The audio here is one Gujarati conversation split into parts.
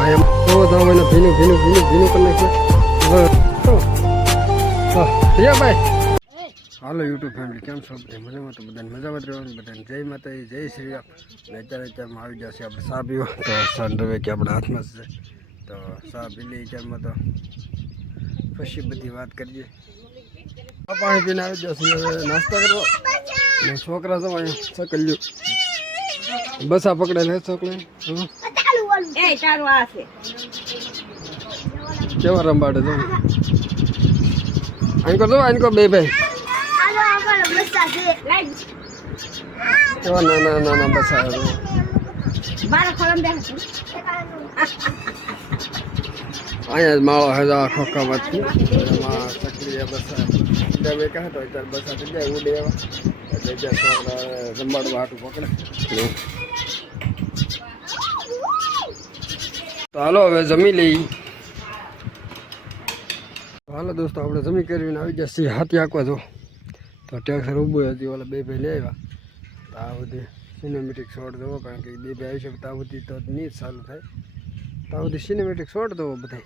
ભીનું ભીનું ભીનું ભીનું કરી તો ભાઈ. હાલો યુટ્યુબ ફેમિલી, કેમ છો બધા? મજામાં તો બધાને મજામાં રહેવાનું, બધાને જય માતાજી, જય શ્રી રામ. અને અત્યારે અત્યારમાં આવી જશે આપણે ચા પીવો તો સન કે આપણા હાથમાં છે. તો ચા પી લઈએ અત્યારમાં તો પછી બધી વાત કરીએ. પાણી પીને આવી જશે હવે નાસ્તો કરવો. છોકરા તો અહીંયા સકલ્યું. બસ આ પકડે લે છોકરે. એ તારું આ છે. કેવા રંબાડે જો આનકો જો આનકો બે ભાઈ. ના ના નાના નાના બસ મારા ખોલમ દે અહીંયા જ માળો હજાર ખોખા માંથી એમાં ચકલી બસ બે બે કહે તો અત્યારે બસ થઈ જાય ઉડે એવા. એટલે જ્યાં છોકરા રંબાડવા હાટું પકડે એવું. તો હાલો, હવે જમી લઈ. હાલો દોસ્તો, આપણે જમી કરીને આવી ગયા છીએ હાથી આંકવા જો. તો ટેક્સર ઊભું હતી ઓલા બે ભાઈ લઈ આવ્યા. તો બધી સિનેમેટિક શોટ દેવો કારણ કે બે ભાઈ આવી છે બધી તો નહીં ચાલુ થાય. તો બધી સિનેમેટિક શોટ દેવો બધા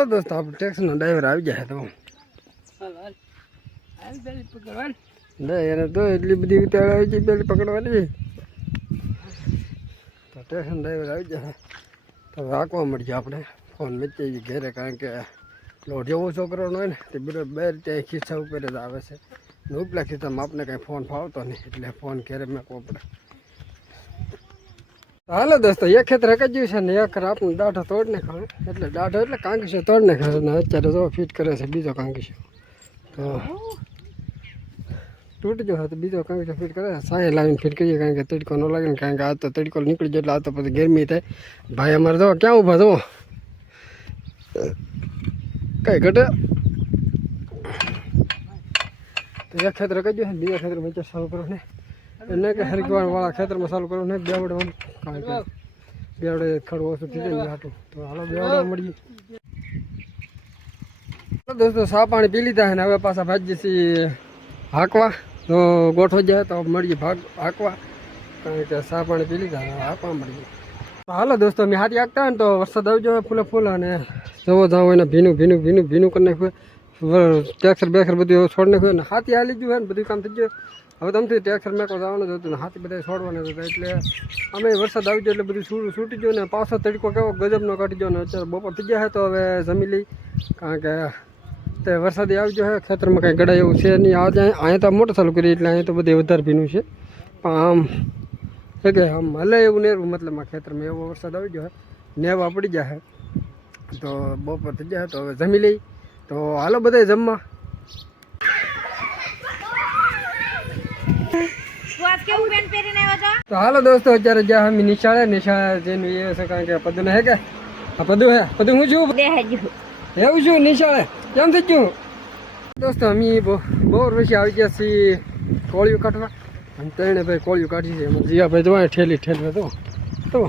હાલો દોસ્તો, આપણે ટેક્સનો ડ્રાઈવર આવી જાય તો. એટલી બધી ઉતાવળ આવી જાય બેલી પકડવાની તો ટેક્સન ડ્રાઈવર આવી જાય તો રાખવા મળશે આપણે, ફોન વેચી જઈએ ઘરે, કારણ કે પેલો જેવો છોકરો હોય ને, તે બીજો બે રીતે ખિસ્સા ઉપર જ આવે છે. ને ઉપલા ખિસ્સામાં આપણે કાંઈ ફોન ફાવતો નહીં, એટલે ફોન ઘેરે મેં પડે. હાલો દોસ્તો, એક ખેતર હકાજ્યું છે ને એક આપણને દાઢો તોડ નાખ્યો એટલે દાઢો એટલે કાંકીશો તોડ નાખ્યો છે ને અત્યારે જો ફિટ કરે છે, બીજો કાંકીશો તો તૂટી ગયો તો બીજો કાંકીશો ફિટ કરે. છે સાંજે લાવીને ફિટ કરીએ, કારણ કે તડકો ન લાગે ને કારણ કે આ તો તડકો નીકળી જાય એટલે આ તો પછી ગરમી થાય. ભાઈ અમારે જો ક્યાં ઊભા જુઓ કઈ ઘટે? તો એક ખેતર હકાજ્યું છે ને બીજા ખેતર વચ્ચે ચાલુ કરો ને. એને કે હરિદ્વાર વાળા ખેતરમાં ચાલુ કરવું ને બેવડે કારણ કે બેવડે ખડો ઓછું થઈ જાય હાટું. તો હાલો બેવડે મળીએ. દોસ્તો, સા પાણી પી લીધા અને હવે પાછા ભાજી છીએ હાંકવા. તો ગોઠવો જાય તો મળીએ ભાગ હાંકવા. કારણ કે સા પાણી પી લીધા હાંકવા મળીએ. હાલો દોસ્તો મેં હાથી હાંકતા હોય ને તો વરસાદ આવી જાય ફૂલે ફૂલ અને જવો જાવ એને ભીનું ભીનું ભીનું ભીનું કરી નાખ્યું ટેક્સર બેક્સર બધું છોડ નાખ્યું અને હાથી હાલી ગયું હોય ને બધું કામ થઈ ગયું હવે તમથી ટ્રેક્ટર મેકો જવાનું જ હતું હાથી બધા છોડવાના હતા એટલે અમે વરસાદ આવી ગયો એટલે બધું છૂટું છૂટી ગયું ને પાછો તડકો કેવો ગજબનો કાઢી ગયો ને અત્યારે બપોર થઈ ગયા તો હવે જમી લઈ. કારણ કે તે વરસાદ આવી ગયો છે, ખેતરમાં કાંઈ ગળાય એવું છે નહીં. આજે અહીંયા તો મોટર ચાલુ કરી એટલે અહીંયા તો બધે વધારે ભીનું છે. પણ આમ છે કે આમ હલે એવું નેરવું મતલબ આ ખેતરમાં એવો વરસાદ આવી ગયો છે, નેવા પડી ગયા હે તો બપોર થઈ હે તો હવે જમી લઈ. તો હાલો બધા જમવા તું આજ કેવું પેન્ટ પહેરીને આવ્યો છો? તો હાલો દોસ્તો અત્યારે જ્યાં અમે નિશાળે નિશાળે જઈને એ છે કારણ કે પદુ હે કે? આ પદુ હે? પદુ હું છું? બે હજુ એવું છું નિશાળે. કેમ થઈ ગયું? દોસ્તો અમે બહુ બહુ પછી આવી ગયા છીએ કોળિયું કાઢવા. અને તેણે ભાઈ કોળિયું કાઢી છે. એમાં જીયાભાઈ જોવા ઠેલી ઠેલી તો તો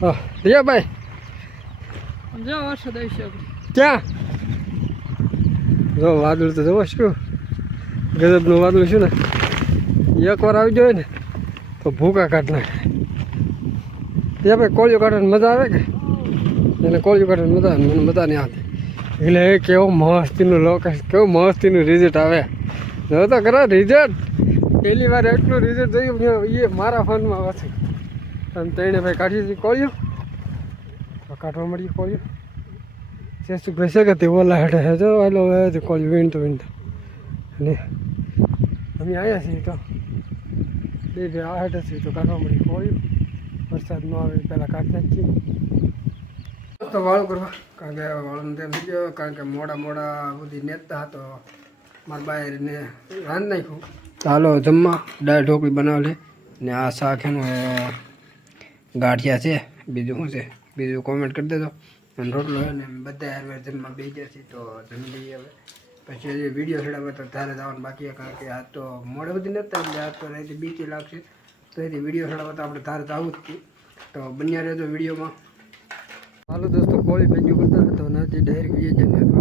તો જીયાભાઈ. જો વર્ષો આવી ક્યાં? જો વાદળ તો જોવો શું? ગજબનું વાદળ શું ને? એકવાર આવી જાય ને, તો ભૂકા કાઢ નાખે. ત્યાં ભાઈ કોળિયું કાઢવાની મજા આવે કે? એને કોળિયું કાઢવાની મજા આવે મને મજા નહીં આવતી. એટલે એ કેવું મસ્તીનું લોકેશન કેવું મસ્તીનું રિઝલ્ટ આવે. જો તો ખરા રિઝલ્ટ પહેલી વાર એટલું રિઝલ્ટ જોયું એ મારા ફોનમાં પછી અને તેણે ભાઈ કાઢી હતી કોળિયું. કાઢવા મળીએ કોળિયું. શું કહેશે કે તે ઓલા હે જો હે હવે કોળિયું વીણતો વીણતો. અને અમે આવ્યા છીએ તો બે બે આ હશે તો કાઢવા મળી કોળિયું વરસાદ ન આવે પહેલાં કાઢી નાખીએ તો વાળું કરવા. કારણ કે વાળું તેમ થઈ ગયો. કારણ કે મોડા મોડા બધી નેતા તો મારા બાયને રાંધ નાખ્યું. ચાલો જમવા. દાળ ઢોકળી બનાવે ને આ શાક એનું ગાંઠિયા છે. બીજું શું છે? બીજું કોમેન્ટ કરી દેજો. અને રોટલો છે ને બધા હેરવેર જમવા બે જશે તો જમી લઈએ હવે. પછી હજી વીડિયો છેડાવે તો તારે જવાનું બાકી કારણ કે આ તો મોડે બધી નથી એટલે આ તો રાતે બીચી લાગશે. તો એથી વીડિયો છેડાવે તો આપણે તારે જવું જ તો બન્યા રહેજો વિડીયોમાં હાલો દોસ્તો, કોળી ભેગ્યું કરતા હતો નથી ડાયરેક્ટ વિજય જઈને